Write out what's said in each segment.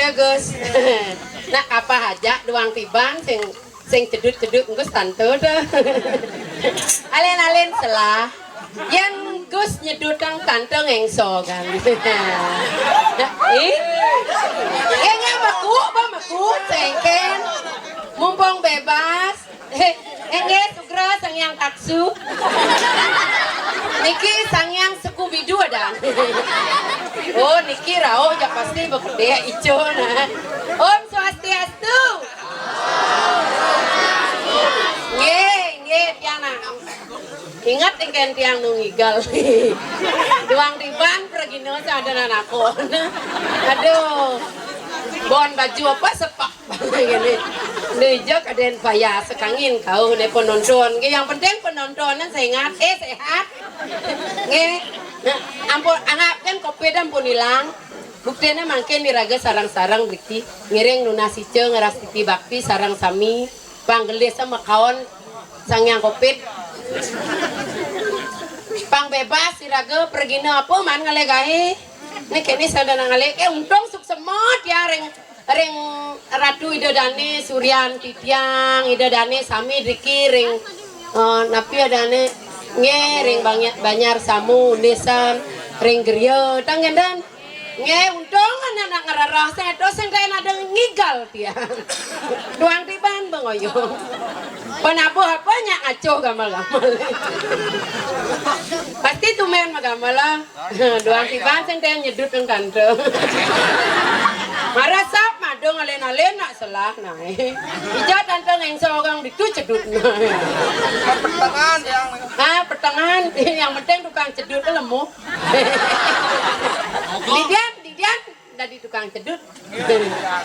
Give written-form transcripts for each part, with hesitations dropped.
kita Gus. Nak apa aja doang tiban sing cedut-cedut Gus tante dah. Alen-alen selah. Yang Gus nyedutang tante ngengso kan. Yang maku cengken. Mumpung bebas. Enggak sugra sang yang taksu. Niki sang yang Scooby-Doo ada. Oh Niki rao ya pasti bekerja ijo nah. Om Swastiastu. Nge tiana. Ingat ingkang tiang nungigal. Duang tiban pergi nosa ada anakku. Aduh. Bon baju apa sepak gini. Nejak ada yang payah sekangin kau ne penonton. Yang penting penontonan sehat sehat. Nge ampun anggap kan kopi dan pun hilang. Buktinya makin diraga sarang-sarang dikti ngiring lunasi ce ngeras titi bakti sarang sami panggelis sama kawan sang yang kopit pang bebas diraga pergi na apa man ngalegahi nih kini sadana ngalek untung suk semut ya ring ratu ida dane suryan titiang ida dane sami diki ring napi adane nge ring banyar samu nesan ring gerio tangendan nge untung anak ngerarah saya dosen kayak ada ngigal dia doang tiban bengoyong penabuh apanya ngaco gamal-gamal pasti tumen magamal lah doang tiban saya kayak nyedut yang tante marah sap madong alen-alen nak selah naik ijat tante ngengso orang itu cedut naik pertengahan yang pertengahan yang penting tukang cedut lemu Lidian dari tukang cedut.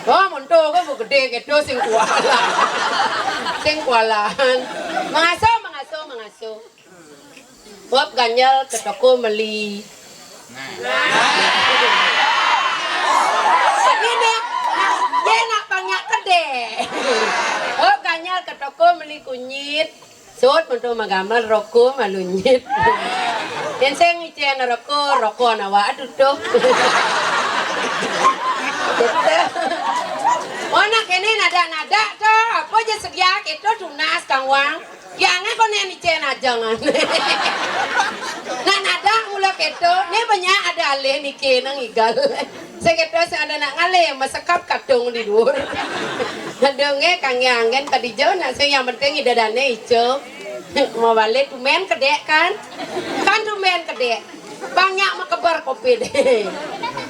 Oh, monto kok bu gede gitu sing kualan. Mengasuh. Buat ganjal ke toko beli. Tapi dia nak banyak gede. Buat ganjal ke toko beli kunyit. Sot monto magamal rokok malunyit. Dan saya ngicen rokok nawa aduh tuh. Mana kene nada tuh apa aja segiak itu tunas kang wang jangan kau nih cen jangan nah nada mulak itu nih banyak ada ale nih kenang igal saya kata saya ada nak ngale masekap kadung di luar kadungnya kang yangen tadi jauh nak saya yang penting ida dane ijo mau balik tumen kedek kan tumen kedek banyak makebar kopi deh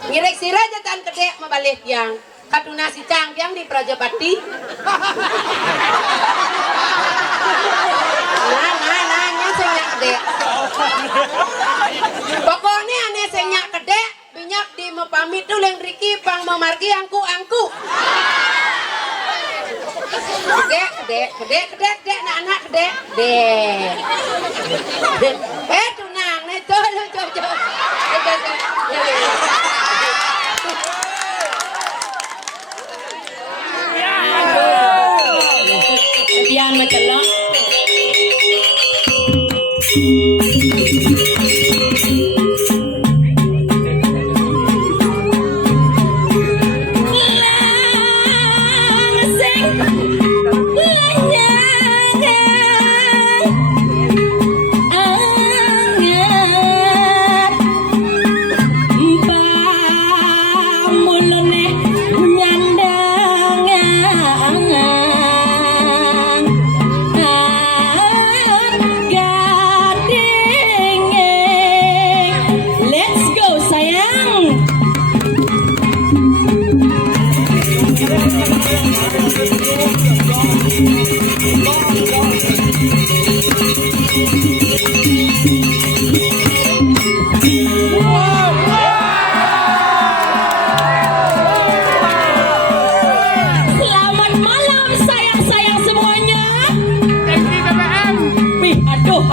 ngirek sira jatan kedek mabalik yang katuna si cang yang di Prajapati nah senyak kedek pokoknya aneh senyak kedek minyak di mepamit tuh yang Riki pang memargi angku kedek anak kedek tunang nih coba Dian macelok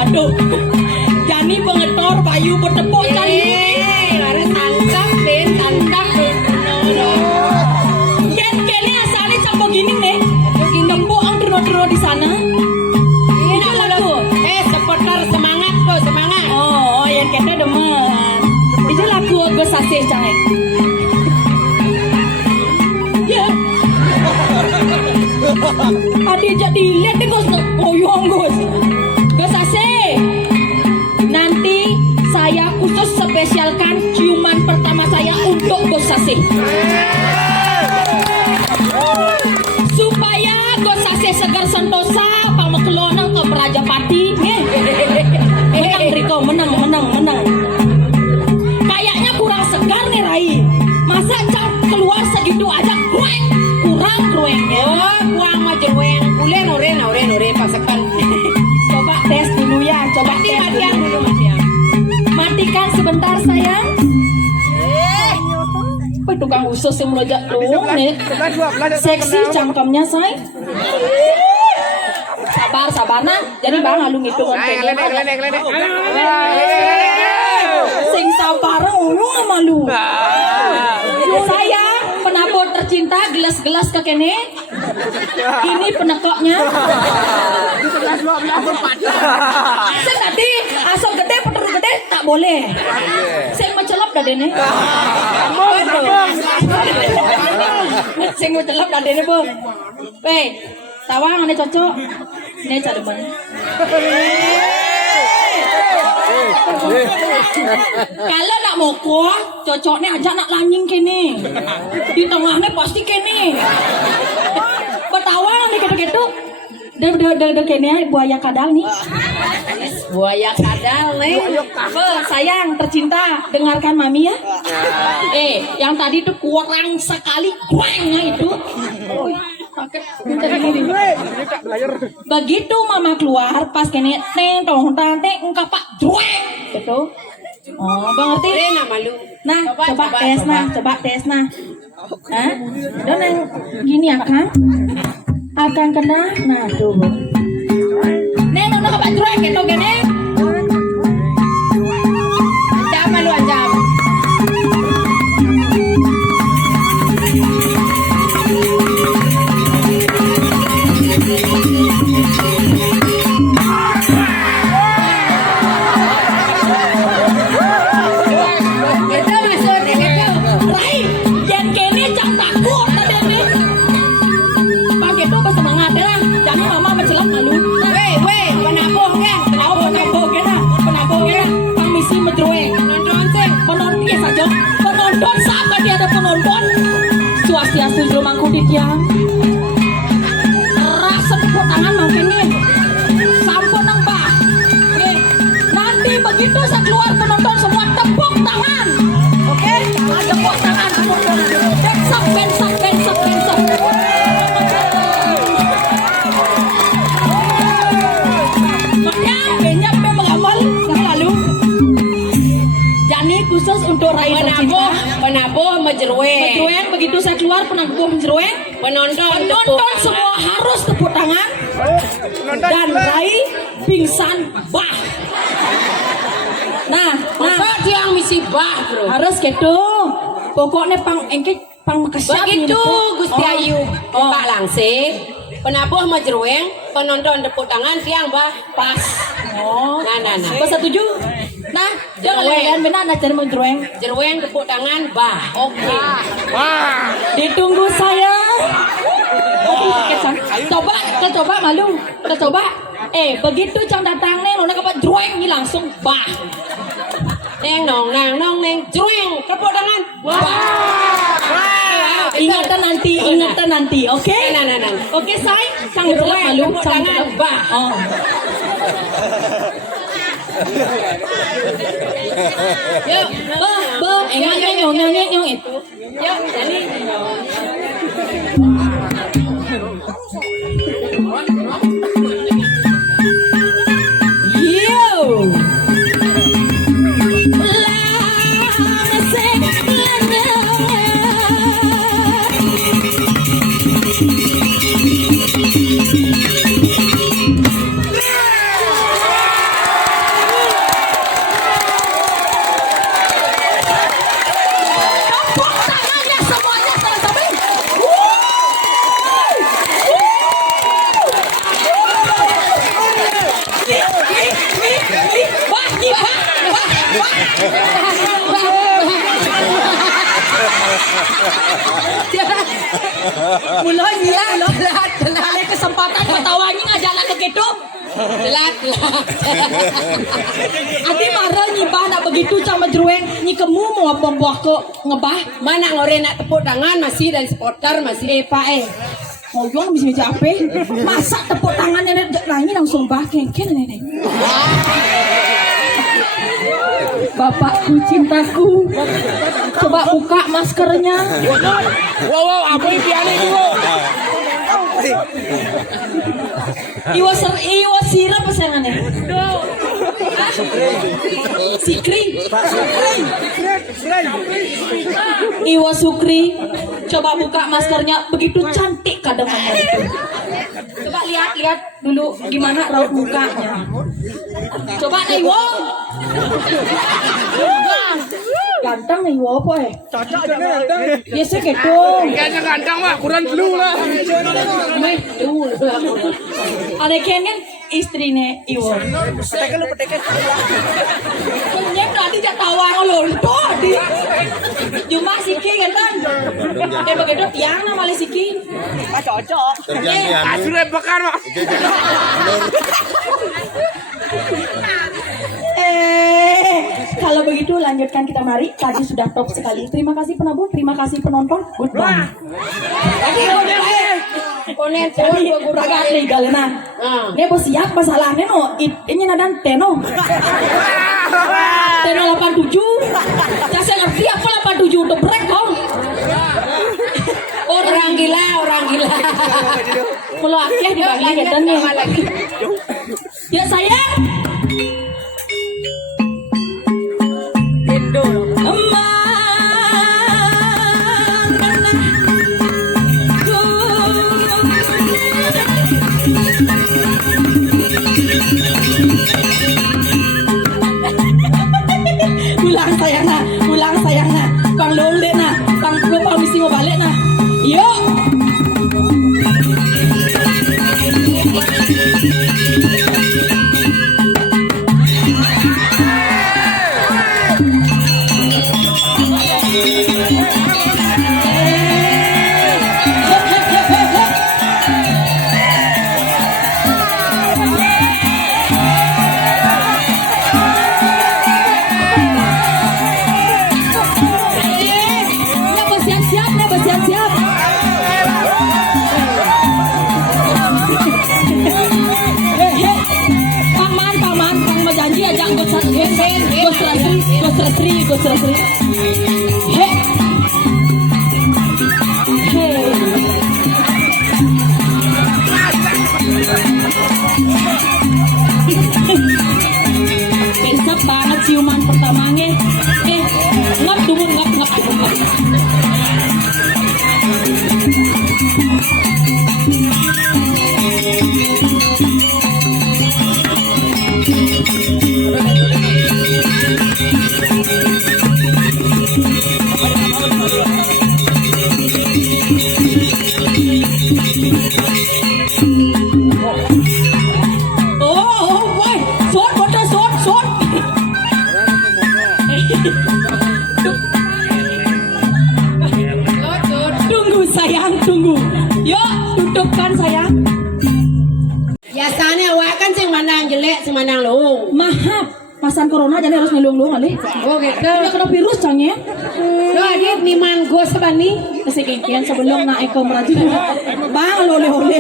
aduh Jani pengetor bayu bertepuk Jani tantap Yen kene asalnya cak begini nih tepuk ang dero-dero di sana ini lagu seputar semangat tuh semangat oh yen kene demen itu lagu gue sasih cahek Adi jadi lihat nih Gus, ngoyong Gus. Gus Ase, nanti saya khusus spesialkan ciuman pertama saya untuk Gus Ase. Supaya Gus Ase segar sentosa, pamakelonang ke Rajapati. Menang Riko, menang. Kayaknya kurang segar nih Rai. Masa cang keluar segitu aja grueng, kurang gruengnya. Oh, buang mah jerueng. Ulen oren pasakan. Coba tes dulu ya, coba tes Matian dulu. dulu matian. Matikan sebentar sayang. Apa tukang usus yang melojak dong nih. Seksi cangkemnya say. Sabar nah. Jadi bang alung itu sing sabar ulung malu. Saya penabur tercinta gelas-gelas ke kene. Ini penekoknya. Saya tadi asal gede peter gede tak boleh. Saya mencelap dah dene. Saya mencelap dah dene bu. Weh, tawang ini cocok. Ini cari mana? Kalau nak mokok, cocoknya aja nak lanying kene. Di tengahnya pasti kene. Betawang nih gitu-gitu. Dari kene buaya kadal nih. Buaya kadal nih. Sayang tercinta, dengarkan mami ya. Yang tadi tuh kurang sekali kuangnya itu. Begitu mama keluar pas kene tong engkau pak druek gitu. Oh, bang ngerti? Rena malu. Nah, coba tes nah. Hah? Dan yang gini akan kena. Nah, tuh. Neng pak druek gitu gini. Anjam malu anjam. Swastiastu jero mangkudit yang rasa tepuk tangan makin nih sampun nang bah. Nanti begitu saya keluar penonton semua tepuk tangan. Oke? Tepuk tangan. Bensok. Makanya banyak mengamal lalu. Jadi khusus untuk rakyat tercinta. Penabuh menjerueng. Begitu saya keluar penabuh menjerueng. Penonton Semua harus tepuk tangan. Dan Rai pingsan bah. Nah, yang misi bah bro. harus gitu. Pokoknya pang makasih. Begitu Gusti Ayu. Pak Langsing. Penabuh menjerueng. Penonton tepuk tangan tiang bah pas. Oh, Nah. Kau setuju? Nah, jangan kalian benar nak cari menjerueng. Jerueng tepuk tangan bah. Oke. Ditunggu saya. Coba malu. Begitu cang datang nih, nona kapan jerueng ni langsung bah. Neng nong neng jerueng tepuk tangan. Ingatan nanti, oke? Nah. Oke, say, cang jerueng malu, tepuk cang tangan jerueng. bah. Oh. Yuk, Nyong itu. Yuk, jadi. Mulai ada kesempatan gitu. Telat. Ati marah nyiba nak begitu sama jerueng nyi kemu mau apa buah ke ngebah. Mana ngore nak tepuk tangan masih dan supporter masih. Pak mau jual bisa meja apa? Masa tepuk tangannya nanya langsung bah kengken nenek. Bapakku cintaku, coba buka maskernya. Wow, apa yang piane itu? Iwa sirap pesanannya. Sikri. Iwa Sukri, coba buka maskernya, begitu cantik kadangannya itu. Coba lihat dulu gimana raut mukanya. Coba Iwa. Ganteng Iwa apa biasa gitu. Kayaknya ganteng mah, kurang dulu lah. Meh, ada kan istrinya Iwo. Punya tadi jak tawang lor tadi. Cuma Siki kan. Dia begitu tiang nama le Siki. Cocok. Sudah bakar mah. Kalau begitu lanjutkan kita mari. Tadi sudah top sekali. Terima kasih penabur, terima kasih penonton. Goodbye. Konen pun gua Agak legal na. Dia bos siap masalahnya no. Ini nadan teno. Teno 87. Saya ngerti apa 87 untuk break kau. orang gila. Kalau akhirnya dibagi gedenya lagi. Ya sayang. Pulang sayangna, Kang Lole na, Kang lupa mesti mau balik na. Yuk. Gos Rasri. Besok banget ciuman pertamanya. Ngap dumun ngap. Tunggu. Yuk, tutupkan sayang. Biasanya awak kan sing mandang jelek, sing mandang luhung. Maaf, pasan corona jadi harus ngelung-lung kali. Oh gitu. Udah kena virus cangnya. Lo dia niman go sebani. Kesekian sebelum naik ke merajuan. Bang, oleh-oleh.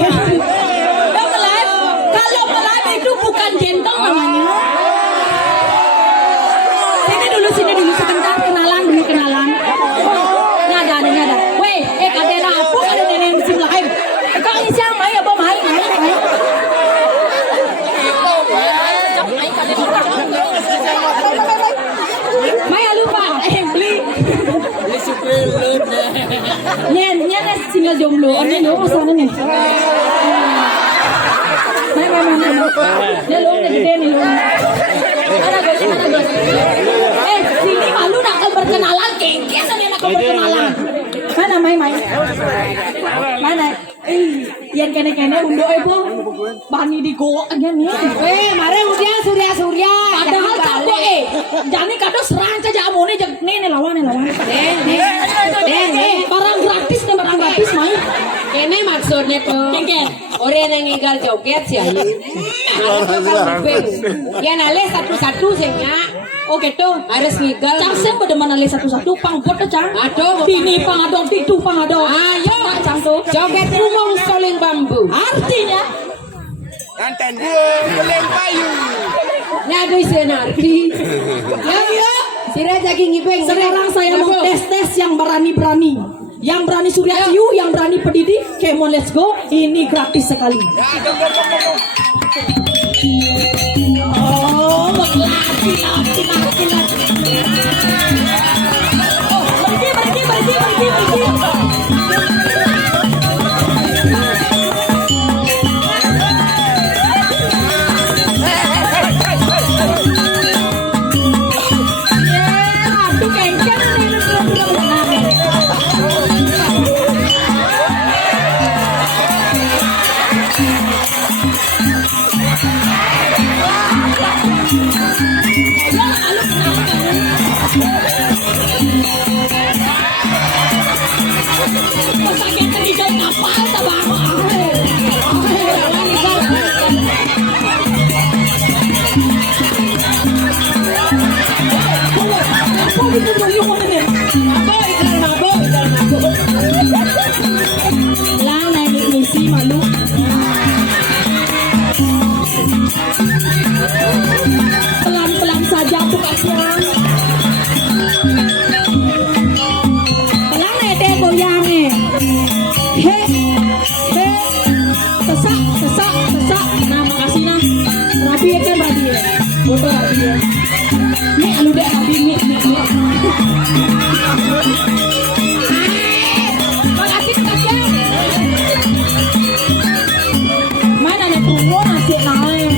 Kalau pelan itu bukan jentong namanya. Sini dulu sebentar kenalan. Nyada. Weh, kadena apa ada nenek di sebelah lain. Kau ini siapa ya, Bang? Mai. Mai lupa, beli. Nyen single jomblo. Ini lo sana nih. Mai. Dia lo udah gede nih lo. Ada guys. Sini malu nak berkenalan, kengkes dia nak berkenalan. Mana Mai? Mana? Yang kene undo po. Bani di go aja nih. Mare udah surya. Padahal kamu jani kado serang saja amone jag nih lawan. Nih. Barang gratis Mai. Ini maksudnya tuh. Kengken. Orang yang ninggal joget sih. Ya nale satu-satu sehnya. Oh gitu. Harus ninggal. Cangsen pada mana le satu-satu pang pot cang. Aduh. Bini pang adong, titu pang adong. Ayo. Cang tuh. Joget rumong soling bambu. Artinya Nganten beleng payu. Nyadu senarti. Ya. Sira jagi ngipeng. sekarang saya mau tes yang berani-berani. Yang berani Surya Ciu, yang berani Pedidi, come on let's go. Ini gratis sekali. Oh, laki. Oh, pergi. Lang naik misi malu. Pelan-pelan saja tukasnya. Pelan naik deh goyangnya. He. Sesak. Nah makasih nah. Rapi ya kan rapi ya. Foto rapi ya. Nih anu deh rapi nih. Makasih tukasnya. Mana nih tunggu nasi naik.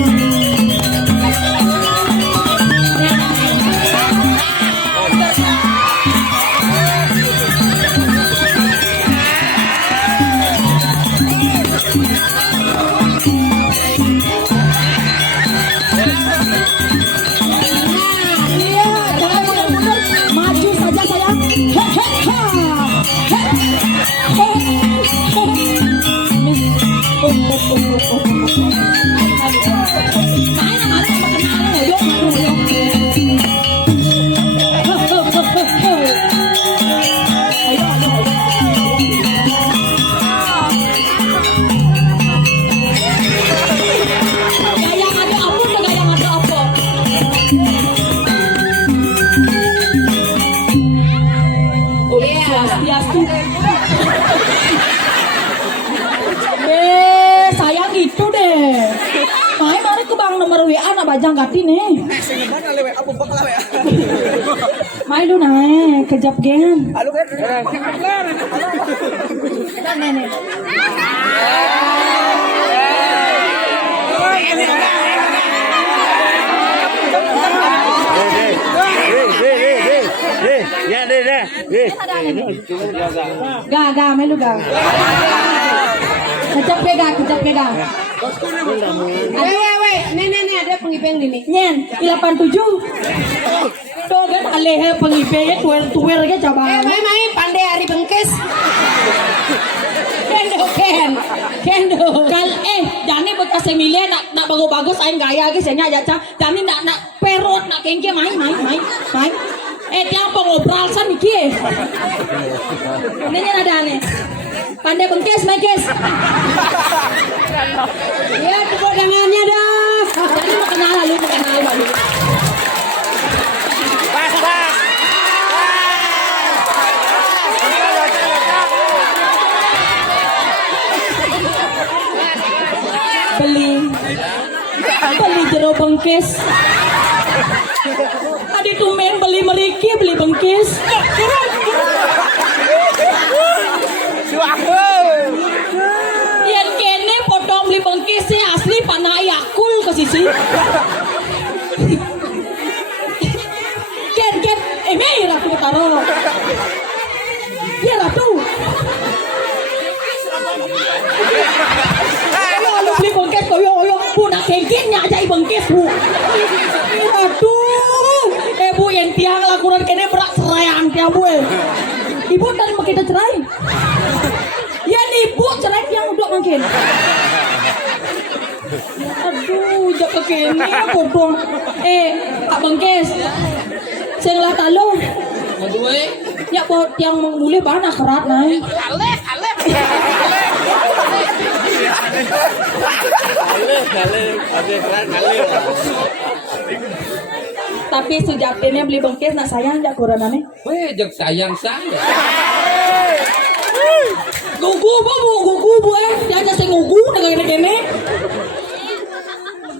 Maju saja sayang. Sayang gitu deh. Mai mari ke bang nomor WA na bajang gati nih. Mai lu naik kejap gen. Nenek. Ga, melu ga. Kejap ga. Weh, nenek ada pengipeng ini. Nyen, 87. Tuh kan alehe pengipeng tuwer ke cabang. Mai pandai hari bengkes. Kendo. Kal jani bekas Emilia nak bagus aing gaya ge senya aja jani nak perut nak kengke mai. Tiang pengobral san iki. Ini ada aneh. Pandai bengkes, mai kes. Ya, tepuk tangannya dah. Jadi mau kenal lalu. Beli jero bengkes. Adi tumen beli meriki beli bengkes. Yang kene potong beli bengkesnya asli panah yakul ke sisi. Ken mei ratu taro. Ya ratu. Lalu beli bengkes koyo punak kengkengnya aja bengkes bu. Aduh, ibu yang tiang lakukan kene berak serayang tiang bu. Ibu tadi mau kita cerai. Ya ibu cerai yang udah mungkin. Aduh, jak kekini apa dong? Pak Bengkes. Sing lah talo. Maduwe. Ya po yang mulai bana kerat nai. Kaleh. Tapi sejatinya beli Bengkes nak sayang jak kuranane. Weh, jak sayang saya. Gugu bu dia sing gugu negene.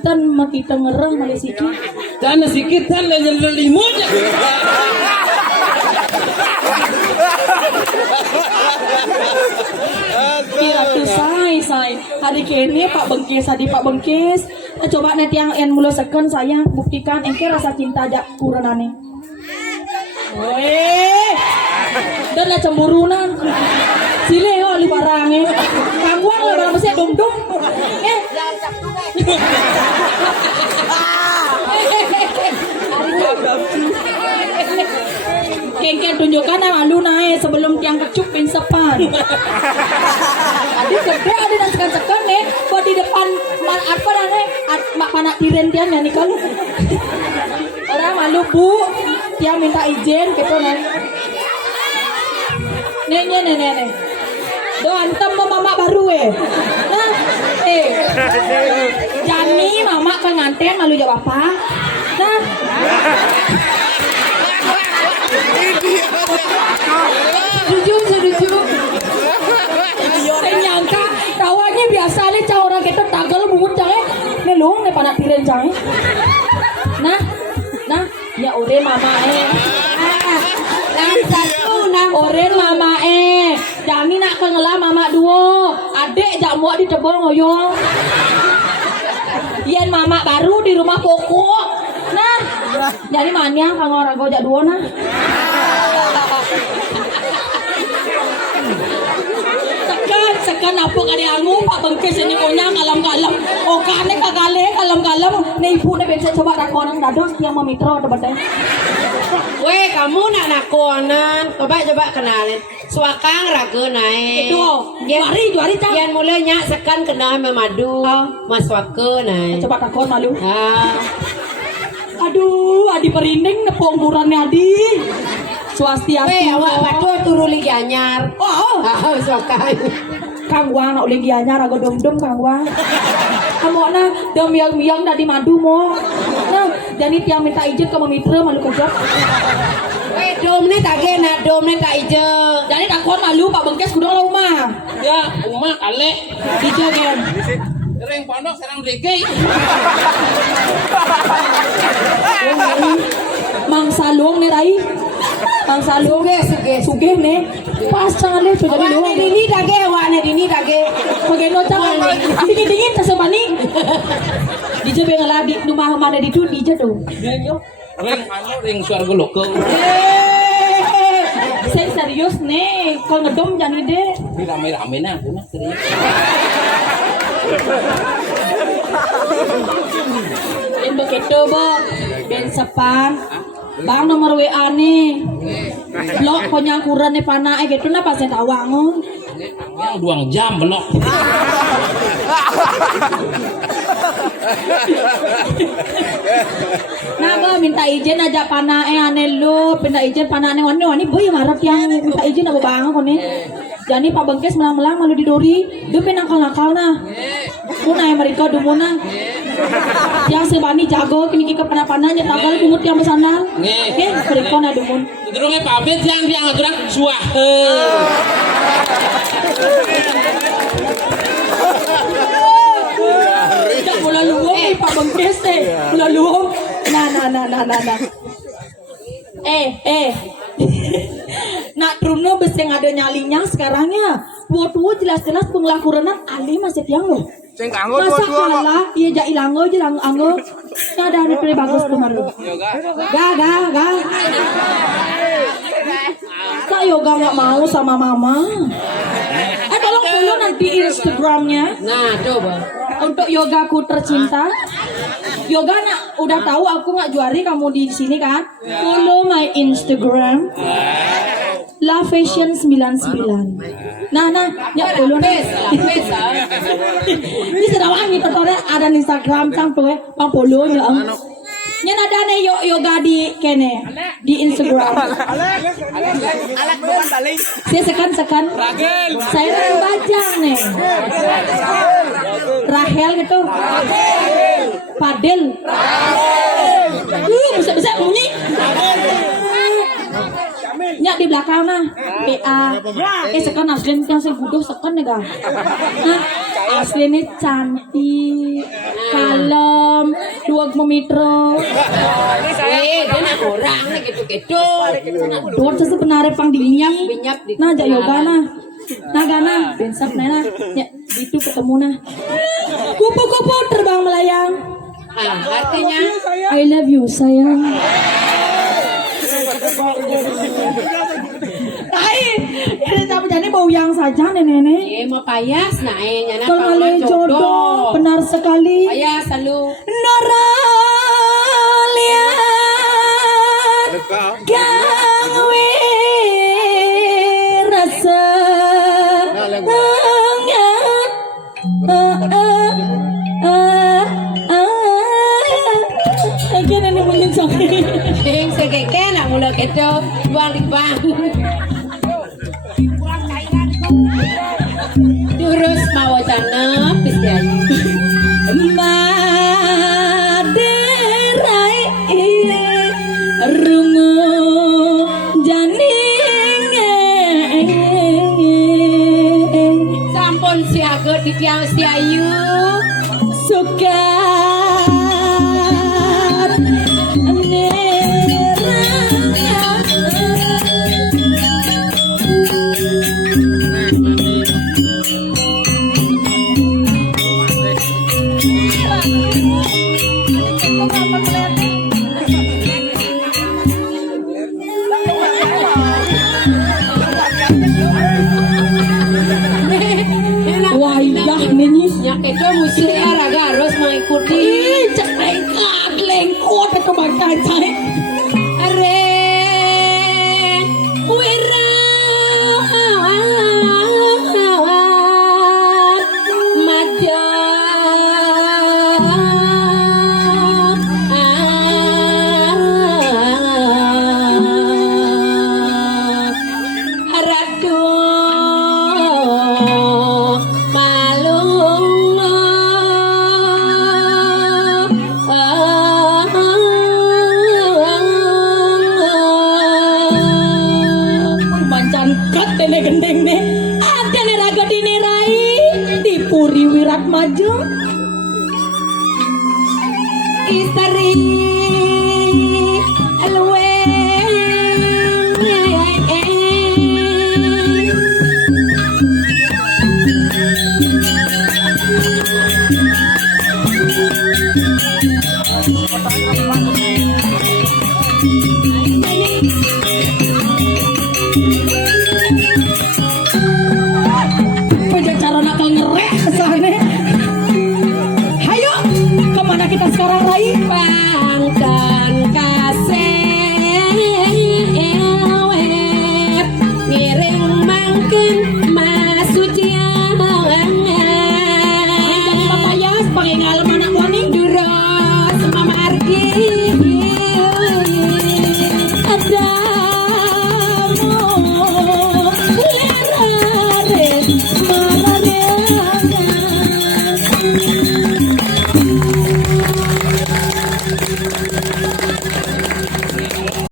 Tan makita ngerang Malaysia. Tanah sikit tan limonya. Kira tuh say. Hari kini Pak Bengkes. Coba nanti yang mula second saya buktikan engke rasa cinta jak kuranane. Weh. Dan lah cemburunan. Sile yo li barange. Kamuang lah barang besi dum. Kengken tunjukkan yang alu naik sebelum tiang kecup pinsepan. Adik gede ada dan sekan kok di depan apa mak panak tiren tiang ya nih kalau. Orang malu bu, tiang minta izin gitu nih. Nih. Do antem mama baru Nah, Jani mama pengantin malu jawab apa? Nah. Setuju. Saya nyangka kawannya biasa nih cah orang kita tagal bungut jangan nelung nih panak tiren jangan. Nah, ya ore mama yang satu nah ore mama Jani nak kengelah mama duo adek jak muak di tebong oyong. Yen mama baru di rumah pokok. Nah, jadi mania kang orang gojak duo nah. Sekan apa kali angu Pak Bengkes ini punya kalam-kalam. Oh kane kagale kalam-kalam. Nih ibu nih bisa coba rakonan dados yang memitro debatnya. Weh kamu nak nakonan, coba kenalin. Suakang ragu naik. Itu, juari cang. Yang mulanya sekan kenal memadu, mas wake naik. Coba takon malu. Ah, Aduh, adi perinding nepong burannya adi. Swastiastu. weh awak waktu turu lagi anyar. Oh, Suakang. Kang Wang nak uleng gianya rago dom Kang Wang. Kamu na dom yang dari madu mo. Nah, jadi tiang minta izin ke memitra malu kerja. Weh dom ni tak tak ijo. Jadi takon malu Pak Bengkes kudu rumah. Ya, umah kaleh. Ijo gen. Ring pondok serang lagi. Mang Salung nih tai. Mang Salung sugih nih. Pas cale sudah di luar. Wane dini dage. Pageno cang dingin tasabani. Dije bengala di rumah mana di tu dije tuh. Ring suarga lokal. Saya serius nih, kalau ngedom jangan deh. Ini rame-rame nah, aku nah serius. Dan begitu bang, ben sepan. Bang nomor WA nih. Blok punya kurang nih panah gitu nah pas saya tawangun. Yang 2 jam belok. Nah bang minta izin aja panah aneh lu, minta izin panah aneh wani boy marah yang minta izin apa bang aku nih. Jadi Pak Bengkes melang-melang malu didori, dia penakal-nakal nah. Kuna yang mereka dumuna. Yang sebani jago kini kita panah-panahnya tagal pungut yang bersandal. Oke, mereka na dumun. Terusnya pamit yang dia ngaturan suah. Tidak bola luang Pak Bengkes teh, bola luang. Nah. Nak Truno bes yang ada nyalinya sekarangnya. Tua-tua jelas-jelas penglakurenan Ali masih tiang loh. Masa kalah iya jak ilango je anggo. Ada hari bagus kemarin. Ga. Kak yoga nggak mau sama mama. Tolong follow nanti Instagramnya. Nah, coba. Untuk yogaku tercinta. Yoga nak udah tahu aku nggak juari kamu di sini kan? Follow my Instagram. La Fashion 99. Nah, ya dulu nih. Lapis ah. Ini sudah wangi totalnya ada di Instagram sampai Bang Polo ya. Nya nadane yoga di kene di Instagram. Alek bukan balik. Saya sekan. Saya lagi baca nih. Rahel gitu. Fadil. Bisa bunyi. Nya di belakang nah. PA. Sekan asli yang saya butuh sekan ya, Gang. Aslinya cantik, kalem, 2 meter. Dia nak orang nih gitu-gitu. Dor sebenarnya pang dingin. Binyap di. Nah, jak yoga nah. Nah, gana, bensap nah. Ya, itu ketemu nah. Kupu-kupu terbang melayang. Ah, artinya I love you, sayang. Ini tapi jadi bau yang saja nenek. mau payas nah nyana Kalau malih jodoh, benar sekali. payas selalu Nora liat gawe rasa Again ini mungkin sakit. yang segeke nak mula keto buang di bang terus mau tanam pisah Maderai rungu janing sampun siaga di tiang siayu suka wayah nini yang keto musuh raga harus mengikuti cek lengkot itu bagai saya are wira maja ratu Tene gendeng nih, ada nih raga dinerai di Puri Wirat Maju. istri luwe Pajak cara nakal ngerek kesana.